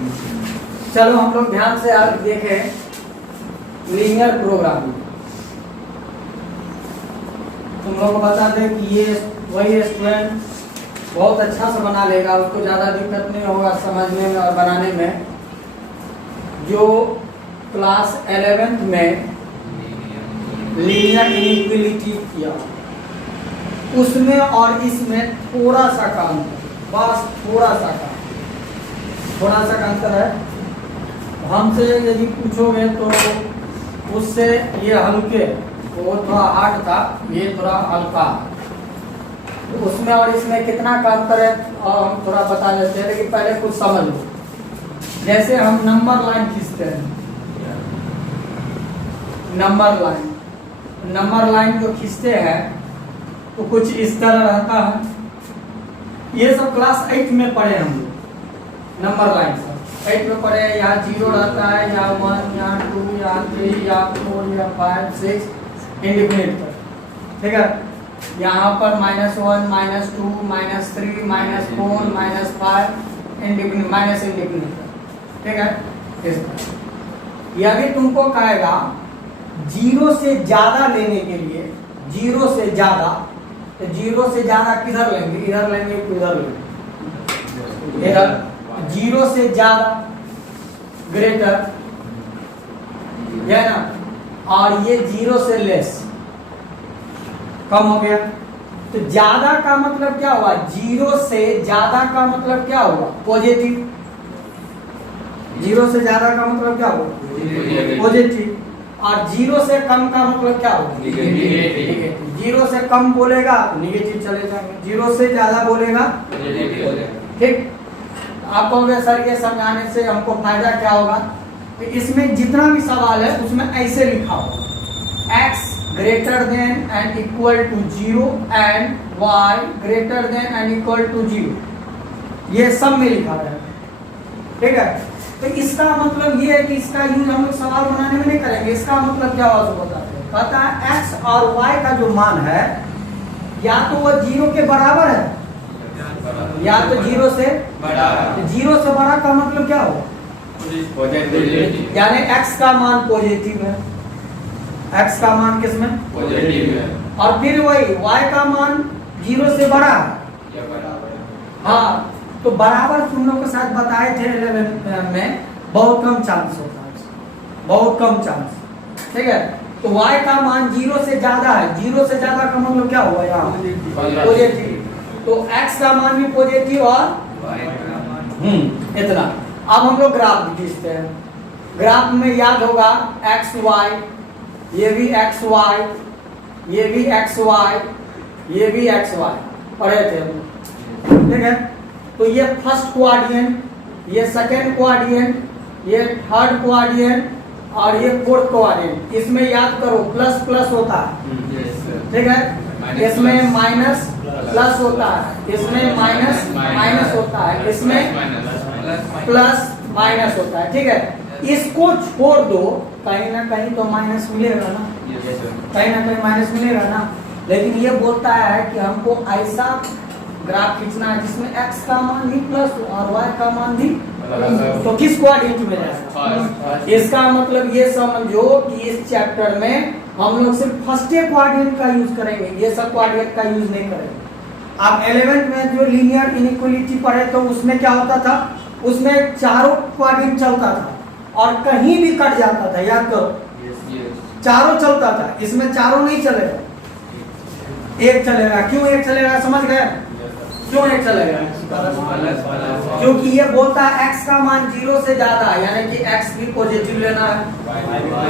चलो हम लोग ध्यान से आज देखें लीनियर प्रोग्रामिंग। तुम लोग को बता दें कि ये वही स्टूडेंट बहुत अच्छा से बना लेगा, उसको ज़्यादा दिक्कत नहीं होगा समझने में और बनाने में, जो क्लास 11th में लीनियर इनइक्वालिटी किया उसमें और इसमें थोड़ा सा काम है, बस थोड़ा सा का अंतर है। हमसे यदि पूछोगे तो उससे ये हल्के, वो थोड़ा हार्ड था, ये थोड़ा हल्का, तो उसमें और इसमें कितना का अंतर है और हम थोड़ा बता देते हैं, लेकिन पहले कुछ समझ लो। जैसे हम नंबर लाइन खींचते हैं, नंबर लाइन जो खींचते हैं तो कुछ इस तरह रहता है। ये सब क्लास 8 में पढ़े हम लोग, नंबर लाइन सब 8 में पढ़े। यहाँ 0 रहता है, यहाँ 1, यहाँ 2, यहाँ 3, यहाँ 4, यहाँ 5, 6 इंडिपेंडेंट पर, ठीक है। यहाँ पर -1, -2, -3, -4, -5 इंडिपेंडेंट, माइनस इंडिपेंडेंट, ठीक है। यदि तुमको कहेगा 0 से ज्यादा लेने के लिए, 0 से ज्यादा, तो 0 से ज्यादा किधर लेंगे, इधर लेंगे कि उधर लेंगे, इधर। 0 से ज्यादा ग्रेटर है ना, और ये 0 से लेस कम हो गया। तो ज्यादा का मतलब क्या हुआ, 0 से ज्यादा का मतलब क्या हुआ, पॉजिटिव। 0 से ज्यादा का मतलब क्या हुआ, पॉजिटिव। और 0 से कम का मतलब क्या होगा, निगेटिव। 0 से कम बोलेगा निगेटिव चले जाएंगे, 0 से ज्यादा बोलेगा ठीक। आप कहोगे सर ये समझाने से हमको फायदा क्या होगा, तो इसमें जितना भी सवाल है उसमें ऐसे लिखा होगा, x greater than and equal to 0 एंड y greater than and equal to 0, ये सब में लिखा है, ठीक है। तो इसका मतलब ये है कि इसका यूज हम लोग सवाल बनाने में नहीं करेंगे। इसका मतलब क्या हुआ बताते हैं, पता है x और y का जो मान है या तो वो 0 के बराबर है या तो 0 से बड़ा है। 0 से बड़ा का मतलब क्या होगा, यानी x का मान पॉजिटिव है, x का मान किसमें पॉजिटिव है। और फिर वही y का मान 0 से बड़ा है, हाँ। तो बराबर तुम लोग के साथ बताए थे 11 में, बहुत कम चांस होता है, बहुत कम चांस, ठीक है। तो y का मान 0 से ज्यादा है, 0 से ज्यादा का मतलब क्या हुआ यहाँ पॉजिटिव, तो x का मान भी पॉजिटिव और इतना। अब हम लोग ग्राफ खींचते हैं, ग्राफ में याद होगा x y, ये भी x y, ये भी x y, ये भी x y पढ़े थे हम, ठीक है। तो ये फर्स्ट क्वाड्रेंट, ये सेकंड क्वाड्रेंट, ये थर्ड क्वाड्रेंट और ये फोर्थ क्वाड्रेंट। इसमें याद करो प्लस प्लस होता है, ठीक है। इसमें माइनस प्लस होता है, इसमें माइनस माइनस होता है, इसमें प्लस माइनस होता है, ठीक है। इसको छोड़ दो, कहीं ना कहीं तो माइनस मिलेगा ना, कहीं ना कहीं माइनस मिलेगा ना। लेकिन ये बोलता है कि हमको ऐसा ग्राफ खींचना है जिसमें x का मान भी प्लस और y का मान भी, तो किस क्वाड्रेंट में जाएगा। इसका मतलब ये समझो कि इस चैप्टर में हम लोग सिर्फ फर्स्ट क्वाड्रेंट का यूज करेंगे, ये सब क्वाड्रेंट का यूज नहीं करेंगे। आप 11th में जो लीनियर इनइक्वालिटी पढ़े तो उसमें क्या होता था, उसमें चारों क्वाड्रेंट चलता था और कहीं भी कट जाता था, याद करो। चारों चलता था, इसमें चारों नहीं चलेगा, एक चलेगा। क्यों एक चलेगा, समझ गए क्यों एक चलेगा, क्योंकि ये बोलता है x का मान 0 से ज्यादा, यानी कि x भी पॉजिटिव लेना है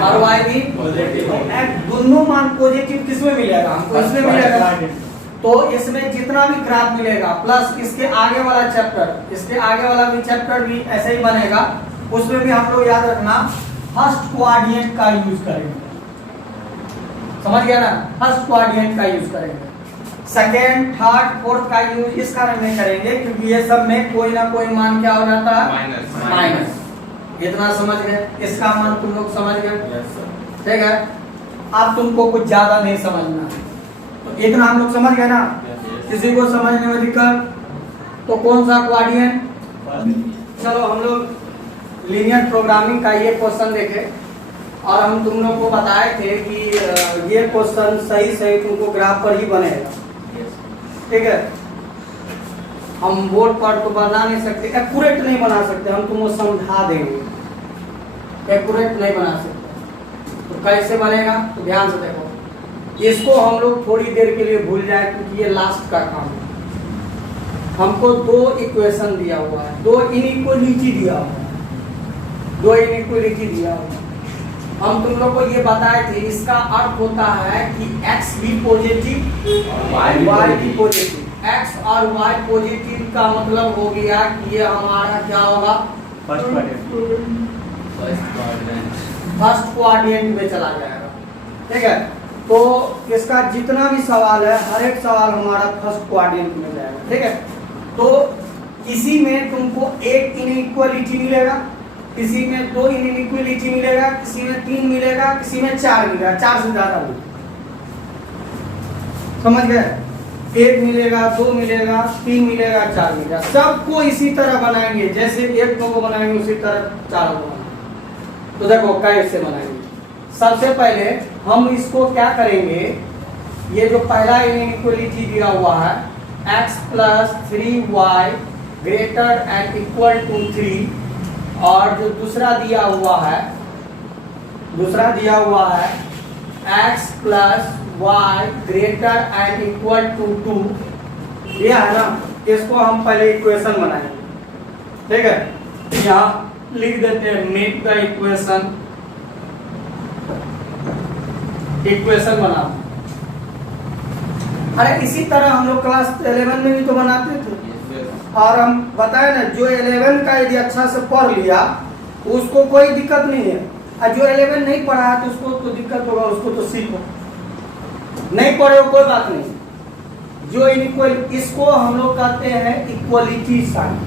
और y भी पॉजिटिव। दोनों मान पॉजिटिव किसमें मिलेगा, हमको इसमें मिलेगा। तो इसमें जितना भी ग्राफ मिलेगा प्लस इसके आगे वाला चैप्टर, इसके आगे वाला भी चैप्टर भी ऐसे ही बनेगा, उसमें भी हम लोग याद रखना फर्स्ट क्वाड्रेंट का यूज करेंगे, समझ गया ना, फर्स्ट क्वाड्रेंट का यूज करेंगे। सेकेंड थर्ड फोर्थ का यूज इस कारण नहीं करेंगे क्योंकि ये सब में कोई ना कोई मान क्या हो जाता है, माइनस। इतना समझ गए, इसका मान तुम लोग समझ गए, ठीक है। अब तुमको कुछ ज्यादा नहीं समझना, तो इतना हम लोग समझ गए ना। किसी को समझने में दिक्कत तो कौन सा क्वाड्रेंट, चलो हम लोग लीनियर प्रोग्रामिंग का ये क्वेश्चन देखे और हम तुम लोग को बताए थे कि ये क्वेश्चन सही सही तुमको ग्राफ पर ही बनेगा, ठीक है। हम बोर्ड पर तो बना नहीं सकते, एक्यूरेट नहीं बना सकते, हम तुमको समझा देंगे, एक्यूरेट नहीं बना सकते। तो कैसे बनेगा तो ध्यान से देखो, इसको हम लोग थोड़ी देर के लिए भूल जाए क्योंकि ये लास्ट का काम है। हमको दो इक्वेशन दिया हुआ है, दो इनइक्वालिटी दिया हुआ है, दो इनइक्वालिटी दिया हुआ है। हम तुम लोग को ये बताए थे, इसका अर्थ होता है कि x भी पॉजिटिव y भी पॉजिटिव, x और y पॉजिटिव का मतलब हो गया कि ये हमारा क्या होगा, फर्स्ट क्वाड्रेंट में चला जाएगा, ठीक है। तो इसका जितना भी सवाल है, हर एक सवाल हमारा फर्स्ट क्वाड्रेंट में जाएगा, ठीक है। तो किसी में तुमको एक इनइक्वालिटी मिलेगा, किसी में दो इनइक्वालिटी मिलेगा, किसी में तीन मिलेगा, किसी में चार मिलेगा, चार से ज्यादा मिलेगा, समझ गए। एक मिलेगा, दो मिलेगा, तीन मिलेगा, चार मिलेगा, सबको इसी तरह बनाएंगे, जैसे एक दो को बनाएंगे उसी तरह चारों को बनाएंगे। तो देखो कैसे बनाएंगे। सबसे पहले हम इसको क्या करेंगे, ये जो पहला इनइक्वालिटी दिया हुआ है x plus 3y greater and equal to 3, और जो दूसरा दिया हुआ है x plus y greater and equal to 2, ये है ना, इसको हम पहले इक्वेशन बनाएंगे, ठीक है। यहाँ लिख देते हैं मेक द इक्वेशन बना। अरे इसी तरह हम लोग क्लास 11 में भी तो बनाते थे, और हम बताए ना, जो 11 का यदि अच्छा से पढ़ लिया उसको कोई दिक्कत नहीं है, और जो 11 नहीं पढ़ा है तो उसको तो दिक्कत होगा, उसको तो सीखो, नहीं पढ़े हो कोई बात नहीं। जो इनइक्वल, इसको हम लोग कहते हैं इक्वलिटी साइन,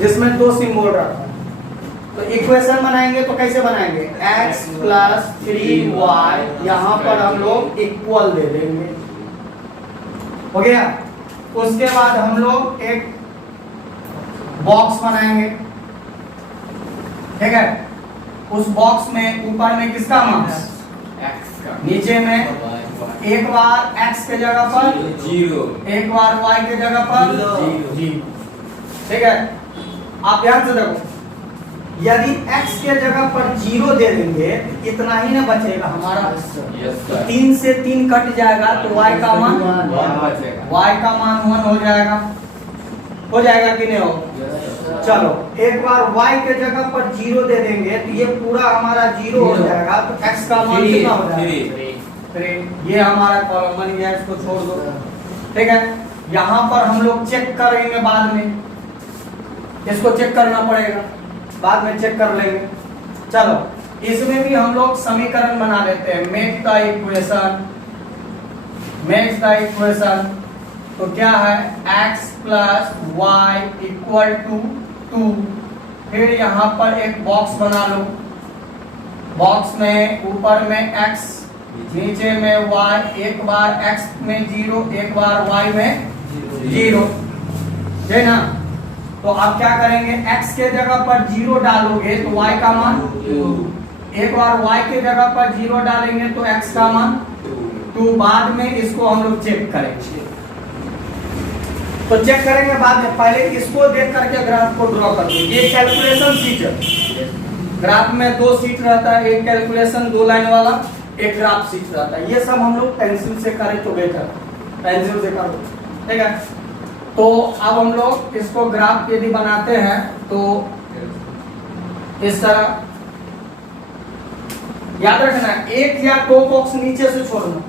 जिसमें दो सिंबल रहता है। तो इक्वेशन बनाएंगे तो कैसे बनाएंगे, x प्लस 3y, यहाँ पर हम लोग इक्वल दे देंगे, हो गया। उसके बाद हम लोग एक बॉक्स बनाएंगे, ठीक है। उस बॉक्स में ऊपर में किसका मान, x का, नीचे में एक बार x के जगह पर 0, एक बार y के जगह पर 0, ठीक है। आप ध्यान से देखो, यदि x के जगह पर 0 दे देंगे तो इतना ही ना बचेगा हमारा, तो 3 से 3 कट जाएगा तो y का मान 1 हो जाएगा, कि नहीं हो। चलो एक बार y के जगह पर 0 दे देंगे तो ये पूरा हमारा 0 हो जाएगा, तो x का मान कितना हो जाएगा, 3। ये हमारा कॉलम बन गया, इसको छोड़ दो, ठीक है। यहाँ पर हम लोग चेक करेंगे, बाद में इसको चेक करना पड़ेगा, बाद में चेक कर लेंगे। चलो इसमें भी हम लोग समीकरण बना लेते हैं, मेक द इक्वेशन। तो क्या है, x plus Y equal to 2, फिर यहाँ पर एक बॉक्स बना लो, बॉक्स में ऊपर में x, नीचे में y, एक बार x में 0, एक बार y में 0, है ना। तो आप क्या करेंगे, x के जगह पर 0 डालोगे तो y का मान 2, एक बार y के जगह पर 0 डालेंगे तो x का मान 2। बाद में इसको हम लोग चेक करेंगे, तो चेक करेंगे बाद में, पहले इसको देख करके ग्राफ को ड्रॉ कर दो। ये कैलकुलेशन शीट है, ग्राफ में 2 शीट रहता है, एक कैलकुलेशन 2 लाइन वाला, एक ग्राफ शीट रहता है। ये सब हम लोग पेंसिल से करें तो बेटर, पेंसिल से करो, ठीक है। तो अब हम लोग इसको ग्राफ यदि बनाते हैं तो इस तरह याद रखना, एक या 2 बॉक्स नीचे से छोड़ना,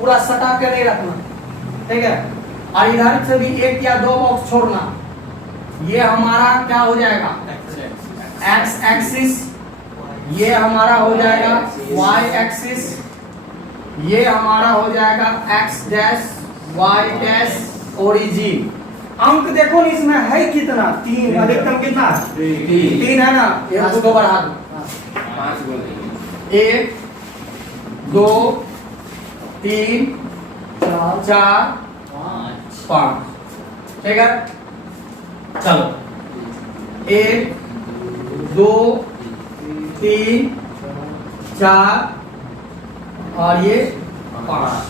पूरा सटा के नहीं रखना, ठीक है। और इधर से भी 1 या 2 बॉक्स छोड़ना। ये हमारा क्या हो जाएगा, x एक्सिस, ये हमारा हो जाएगा y एक्सिस, ये हमारा हो जाएगा x dash y dash origin. अंक देखो ना इसमें है कितना, 3, अधिकतम कितना है, 3 है ना, ये दो बढ़ा दो, 1 2 3 4 5, ठीक है। चलो 1 2 3 4 और ये 5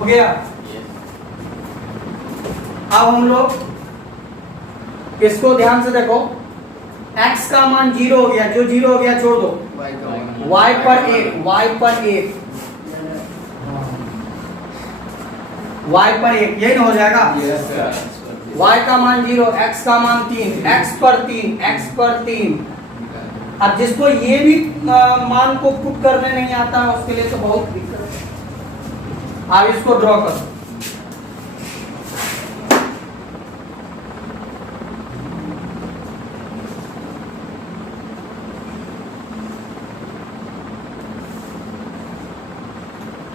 हो गया। अब हम लोग इसको ध्यान से देखो, x का मान 0 हो गया, जो 0 हो गया छोड़ दो, y पर 1, y पर 1, y पर 1, यही ना हो जाएगा। y का मान 0, x का मान 3, x पर 3, x पर 3। अब जिसको ये भी मान को पुट करने नहीं आता है उसके लिए तो बहुत दिक्कत है। आप इसको ड्रॉ करो।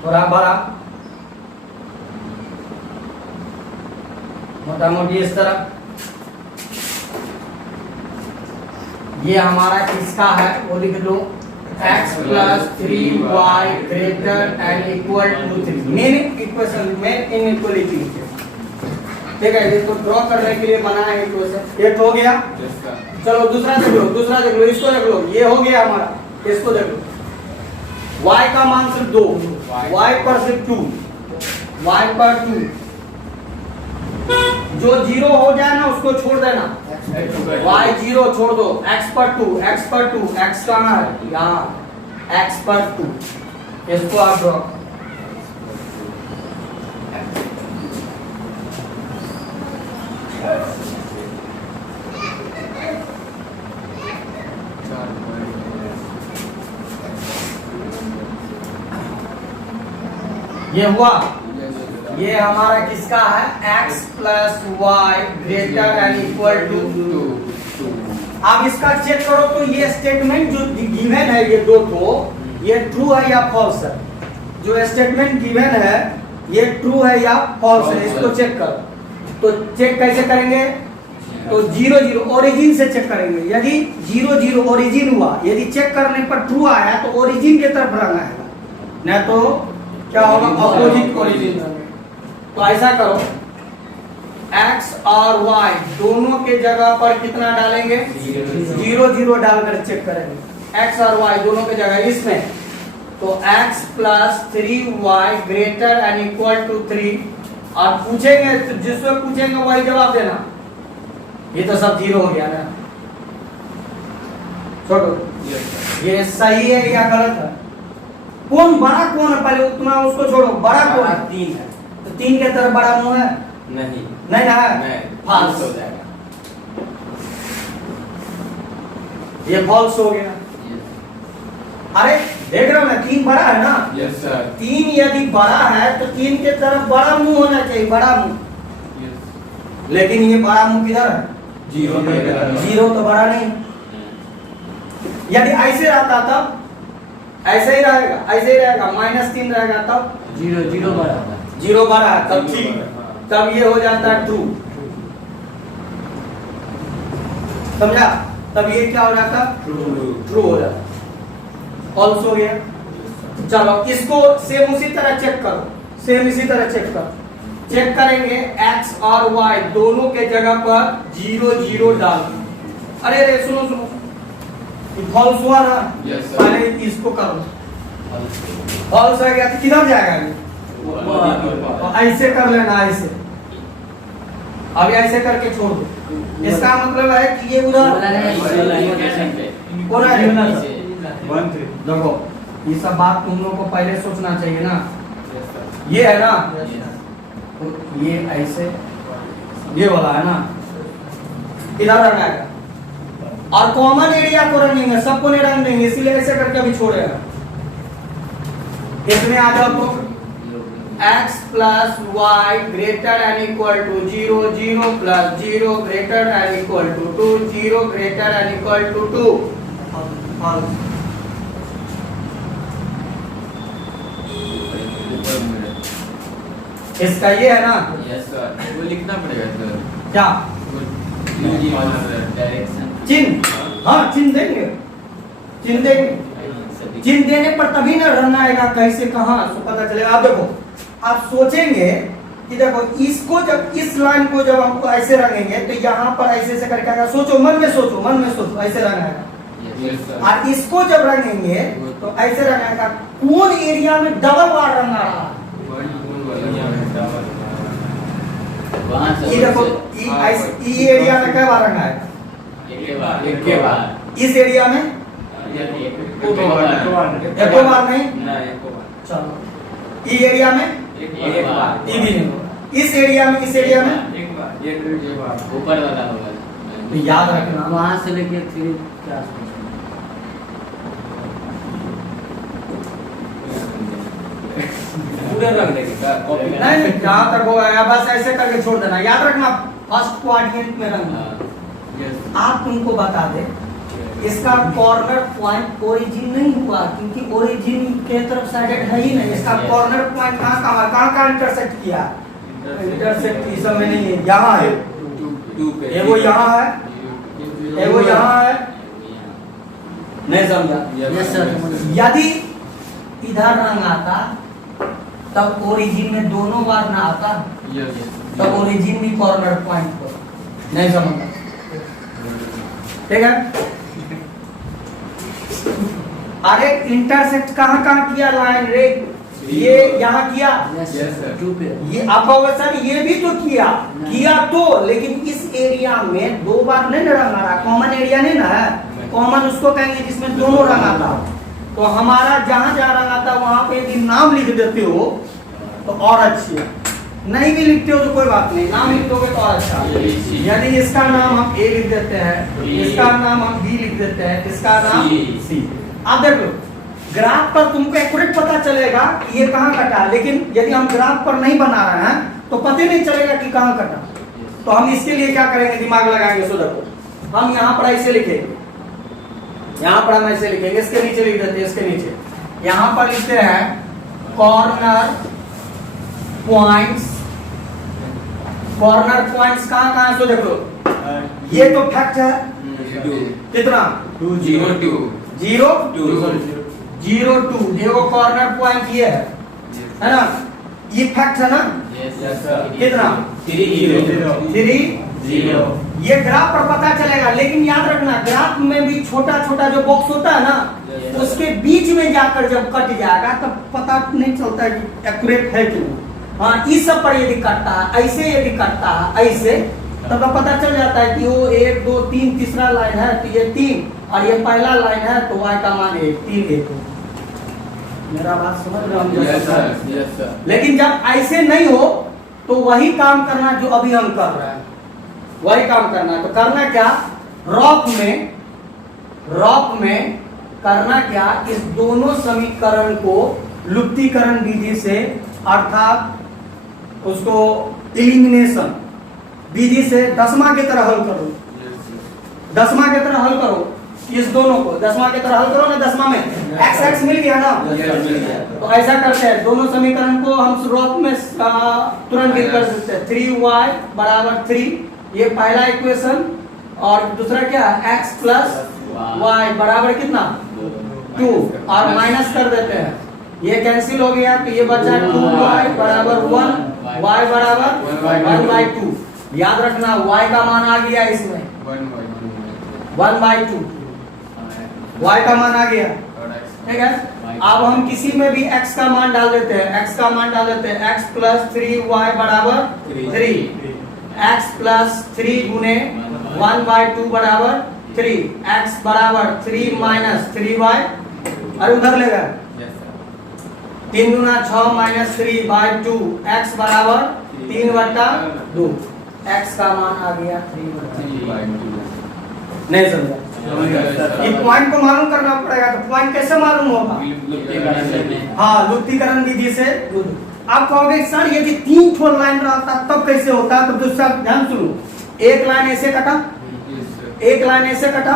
थोड़ा बड़ा, मोटा मोटी इस तरह। ये हमारा किसका है वो लिख लो, x plus 3y greater and equal to 3। Main equation में इनइक्वालिटी, ठीक है। इसको ड्रॉ करने के लिए बना है इक्वेशन। एक हो गया, चलो दूसरा देख लो, दूसरा देख लो, इसको देख लो, ये हो गया हमारा। इसको देख लो, y का मान सिर्फ 2, y पर सिर्फ 2, y पर 2। जो 0 हो जाए ना उसको छोड़ देना, y 0 छोड़ दो, x पर 2, x पर 2, x कहाँ है यहाँ, x पर 2। इसको आप ड्रॉ, ये हुआ। ये हमारा किसका है, x plus Y greater and equal to 2। अब इसका चेक करो तो ये स्टेटमेंट जो गिवन है, ये दो को, ये ट्रू है या फॉल्स है। जो स्टेटमेंट गिवन है ये ट्रू है या फॉल्स है, इसको चेक करो। तो चेक कैसे करेंगे, तो 0 0 ओरिजिन से चेक करेंगे। यदि 0 0 ओरिजिन हुआ, यदि चेक करने पर ट्रू आया तो ओरिजिन की तरफ रंग आएगा, नहीं तो क्या होगा, अपोजिट ओरिजिन। तो ऐसा करो, x और y दोनों के जगह पर कितना डालेंगे, 0 0 डालकर चेक करेंगे। x और y दोनों के जगह इसमें, तो x plus 3y greater and equal to 3। और पूछेंगे तो जिससे पूछेंगे वही जवाब देना। ये तो सब 0 हो गया ना, छोड़ो। ये सही है या गलत है, कौन बड़ा कौन है, पहले उतना उसको छोड़ो। बड़ा कौन है, 3 है, तो 3 के तरफ बड़ा मुंह है, नहीं नहीं है, फॉल्स हो जाएगा। ये फॉल्स हो गया। अरे देख रहे हो ना, 3 बड़ा है ना, यस सर। 3 यदि बड़ा है तो 3 के तरफ बड़ा मुंह होना चाहिए, बड़ा मुंह। लेकिन ये बड़ा मुंह किधर है, 0 तो बड़ा नहीं। यदि ऐसे रहता तब ऐसे ही रहेगा, ऐसे ही रहेगा, -3 रहेगा, तब 0 0 बड़ा, 0 बड़ा है तब ठीक, तब ये हो जाता है ट्रू। समझा, तब ये क्या हो जाता, ट्रू हो जाता, फॉल्स हो गया। चलो इसको सेम उसी तरह चेक करो, सेम इसी तरह चेक करो। चेक करेंगे x और y दोनों के जगह पर 0 0 डाल। अरे अरे सुनो सुनो, फॉल्स हुआ ना, पहले इसको करो, फॉल्स हो गया तो किधर जाएगा ये, तो ऐसे कर लेना, ऐसे। अब ऐसे करके छोड़ दो। इसका मतलब है कि ये उधर देखो, ये सब बात तुम लोग को पहले सोचना चाहिए ना। ये है ना, तो ये ऐसे, ये वाला है ना, इधर रंगाएगा। और कॉमन एरिया को रंगेंगे, सबको नहीं रंग देंगे, इसीलिए ऐसे करके अभी छोड़ेगा। इसमें आ जाओ तो x plus Y greater and equal to 0 0 plus 0 greater and equal to 2 0 greater and equal to 2। इसका ये है ना, यस सर, वो लिखना पड़ेगा सर। क्या चिन्ह, हाँ चिन्ह देंगे, चिन्ह देंगे। चिन्ह देने पर तभी ना रन आएगा, कैसे कहाँ तो पता चलेगा। आप देखो, आप सोचेंगे कि देखो इसको जब इस लाइन को जब हमको ऐसे रंगेंगे तो यहाँ पर ऐसे से करके आएगा। सोचो मन में सोचो ऐसे रंगाएगा। और इसको जब रंगेंगे तो ऐसे रंगाएगा। कौन एरिया में डबल बार रंगा रहा है? ये देखो ई एरिया में क्या बार रंगाएगा? एक के बाद इस एरिया में एको बार नहीं। चलो ई एरिया में एक बार ई भी नहीं। इस एरिया में एक बार ऊपर वाला होगा। तो याद रखना वहां से लेके 3 के आसपास। पूरा रंग देगा कॉपी नहीं जहाँ तक हो गया बस ऐसे करके छोड़ देना। याद रखना फर्स्ट क्वाड्रेंट में रंगना। आप तुमको बता दे इसका कॉर्नर पॉइंट ओरिजिन नहीं हुआ क्योंकि ओरिजिन के तरफ साइडेड है ही नहीं। इसका कॉर्नर पॉइंट कहाँ इंटरसेक्ट किया? इंटरसेक्ट इस समय नहीं है, यहाँ है। एगो यहाँ है, एगो यहाँ है। नहीं समझा? Yes sir. यदि इधर रंग आता तब ओरिजिन में दोनों बार ना आता, तब ओरिजिन भी कॉर्नर पॉइंट पर। नहीं समझा? ठीक है। अरे इंटरसेक्ट कहाँ किया लाइन रे? ये यहाँ किया। यस सर 2 पे। ये आप सर ये भी तो किया तो, लेकिन इस एरिया में 2 बार नहीं रंगा रहा। कॉमन एरिया नहीं ना है। कॉमन उसको कहेंगे जिसमें दोनों रंग आता हो। तो हमारा जहाँ जहाँ रंग आता वहां पे यदि नाम लिख देते हो तो और अच्छी है। नहीं भी लिखते हो तो कोई बात नहीं, नाम लिख दोगे तो और अच्छा। यदि इसका नाम हम ए लिख देते हैं, इसका नाम हम बी लिख देते हैं, इसका नाम सी। आप देख लो ग्राफ पर तुमको एक्यूरेट पता चलेगा कि ये कहाँ कटा है। लेकिन यदि हम ग्राफ पर नहीं बना रहे हैं तो पता नहीं चलेगा कि कहाँ कटा। तो हम इसके लिए क्या करेंगे? दिमाग लगाएंगे। सो देखो हम यहाँ पर ऐसे लिखेंगे, यहाँ पर हम ऐसे लिखेंगे। इसके नीचे लिख देते हैं, इसके नीचे यहाँ पर लिखते हैं कॉर्नर पॉइंट्स। कॉर्नर पॉइंट्स कहाँ सो देखो ये तो फैक्ट है। कितना? 0.2 देखो कॉर्नर पॉइंट ये है ना? ये फैक्ट है ना? कितना? 3 ये ग्राफ पर पता चलेगा। लेकिन याद रखना ग्राफ में भी छोटा छोटा जो बॉक्स होता है ना उसके बीच में जाकर जब कट जाएगा तब पता नहीं चलता कि एक्यूरेट है कि नहीं। हाँ इस सब पर यदि कटता है ऐसे, यदि कटता है ऐसे तब पता चल जाता है कि वो 1 2 3 तीसरा लाइन है तो ये 3 और ये पहला लाइन है तो y का मान 1 3 1। मेरा बात समझ रहे हो? Yes sir. लेकिन जब ऐसे नहीं हो तो वही काम करना जो अभी हम कर रहे हैं, वही काम करना है। तो करना क्या? रॉक में करना क्या? इस दोनों समीकरण को लुप्तीकरण विधि से अर्थात उसको एलिमिनेशन विधि से दसवां की तरह हल करो। दसवां की तरह हल करो इस दोनों को। दसवां की तरह हल करो ना। 10वां में x मिल गया ना? तो ऐसा करते हैं दोनों समीकरण को हम रॉक में तुरंत गिर कर सकते हैं। 3y बराबर 3 ये पहला इक्वेशन और दूसरा क्या? x प्लस y बराबर कितना? 2 और माइनस कर देते हैं। ये कैंसिल हो गया तो ये बचा 2y बराबर 1 y बराबर 1/2। याद रखना y का मान आ गया इसमें 1/2 y का मान आ गया। ठीक है। अब हम किसी में भी x का मान डाल देते हैं। x का मान डाल देते हैं x प्लस 3y बराबर 3 x प्लस 3 गुने 1/2 बराबर 3 x बराबर 3 माइनस 3y और उधर लेगा 3 गुना 6 माइनस 3/2 x बराबर 3/2। x का मान आ गया 3/2। नहीं समझा? ये पॉइंट को मालूम करना पड़ेगा। तो पॉइंट कैसे मालूम होगा? हाँ लुप्तीकरण विधि से। आप कहोगे सर यदि 3 ठो लाइन रहता तब कैसे होता? तो दूसरा ध्यान सुनो। एक लाइन ऐसे कटा, एक लाइन ऐसे कटा,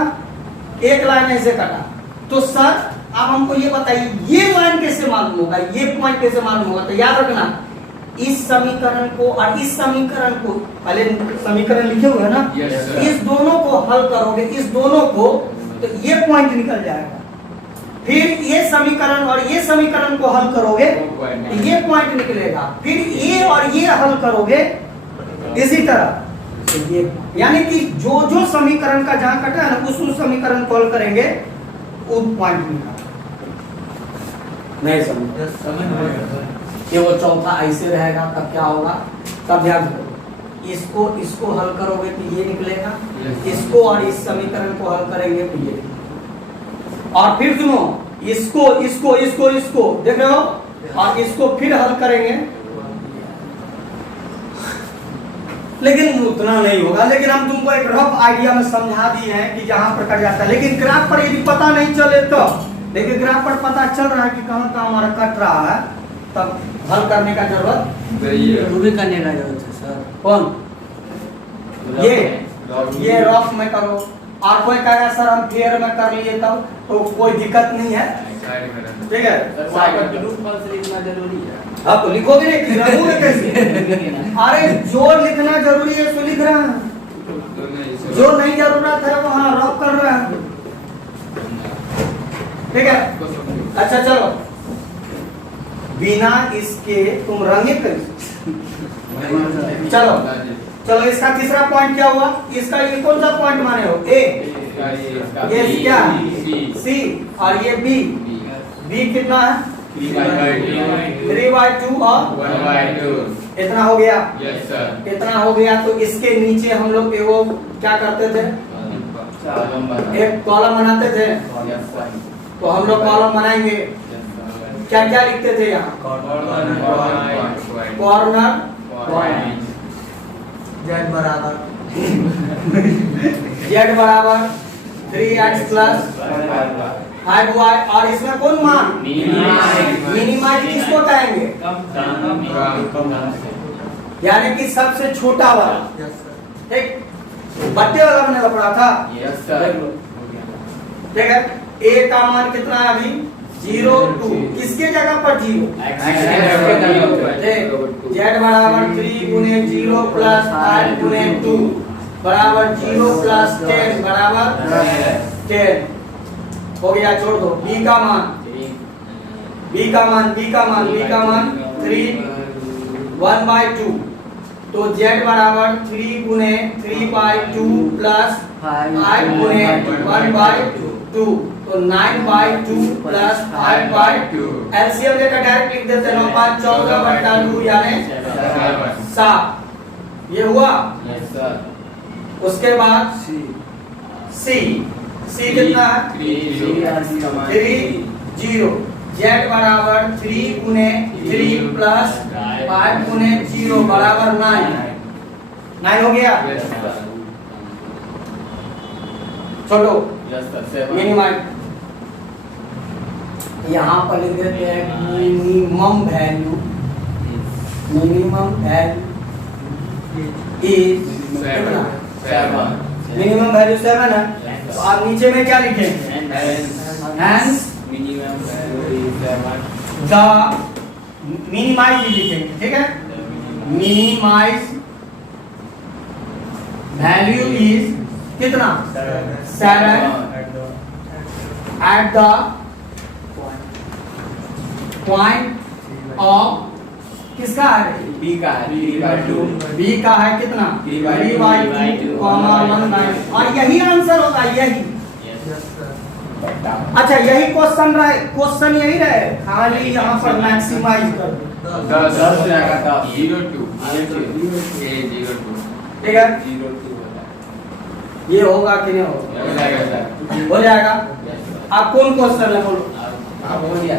एक लाइन ऐसे कटा। तो सर अब हमको ये बताइए ये लाइन कैसे मालूम होगा, ये पॉइंट कैसे मालूम होगा? तो याद रखना इस समीकरण को और इस समीकरण को, पहले समीकरण लिखे हुए है ना? इस दोनों को हल करोगे, इस दोनों को, तो ये पॉइंट निकल जाएगा। फिर ये समीकरण और ये समीकरण को हल करोगे तो ये पॉइंट निकलेगा, फिर ये और ये हल करोगे इसी तरह। तो ये यानी कि जो जो समीकरण का जहां कटा है ना उस समीकरण को हल करेंगे वो पॉइंट निकलेगा। नहीं समझ ये वो चौथा ऐसे रहेगा तब क्या होगा, तब ध्यान करो इसको हल करोगे तो ये निकलेगा, इसको और इस समीकरण को हल करेंगे तो ये निकलेगा। और फिर सुनो इसको देख रहे हो और इसको फिर हल करेंगे, लेकिन उतना नहीं होगा। लेकिन हम तुमको एक रफ आइडिया में समझा दिए हैं कि जहां पर कट जाता है, लेकिन ग्राफ पर यदि पता नहीं चले तो, लेकिन ग्राफ पर पता चल रहा है कि कहां कहां हमारा कट रहा है, तब हल करने का जरूरत वो भी करने का जरूरत है सर। कौन ये रफ में करो। और कोई कहेगा सर हम फेयर में कर लिए तब, तो कोई दिक्कत नहीं है, ठीक है। लिखना जरूरी है। हाँ तो लिखोगे नहीं, रखोगे कैसे? अरे जो लिखना जरूरी है सो लिख रहा है, जो नहीं जरूरत है वो हाँ रफ कर रहा है, ठीक है। अच्छा चलो, बिना इसके तुम रंगित चलो इसका तीसरा पॉइंट क्या हुआ, इसका ये कौन सा पॉइंट माने हो, ए, ये क्या सी और ये बी, बी कितना है 3/2 और 1/2 इतना हो गया, यस सर। इतना हो गया। तो इसके नीचे हम लोग वो क्या करते थे, एक कॉलम बनाते थे, यस सर। तो हम लोग कॉलम बनाएंगे, क्या क्या लिखते थे यहाँ, कॉर्नर पॉइंट, z बराबर 3x प्लस 5y, और इसमें कौन मान मिनिमाइज किसको कहेंगे, यानी कि सबसे छोटा वाला, एक बट्टे वाला मैंने पढ़ा था, यस सर। ठीक है। a का मान कितना है अभी 0 2, किसके जगह पर 0, z बराबर 3 गुने 0 प्लस 5 गुने 2 बराबर 0 प्लस 10 बराबर 10 हो गया। छोड़ दो b का मान 3 1/2, तो z बराबर 3 गुने 3/2 प्लस 5 गुने 1/2, तो 9/2 प्लस 5/2, एलसीएम लेकर डायरेक्ट लिख देते हैं, 9 5 14/2 यानी 7। ये हुआ, यस सर। उसके बाद सी कितना है 3 0, z बराबर 3 गुने 3 प्लस 5 गुने 0 बराबर 9 हो गया। छोड़ो मिनिमाइज, यहाँ पर लिख देते हैं मिनिमम वैल्यू इज कितना, मिनिमम वैल्यू 7 है। तो आप नीचे में क्या लिखेंगे, हेंस द मिनिमाइज लिखेंगे, ठीक है। मिनिमाइज वैल्यू इज कितना 7 एट द पॉइंट ऑफ, किसका है बी का है 3/2, बी का है कितना 3/2, 1/2, और यही आंसर होगा, यही। अच्छा यही क्वेश्चन रहे, क्वेश्चन यही रहे, खाली यहाँ पर मैक्सिमाइज कर दो 10 जाएगा 02 ठीक है। ये होगा कि नहीं होगा, हो जाएगा। आप कौन क्वेश्चन है बोलो, आप बोल दिया।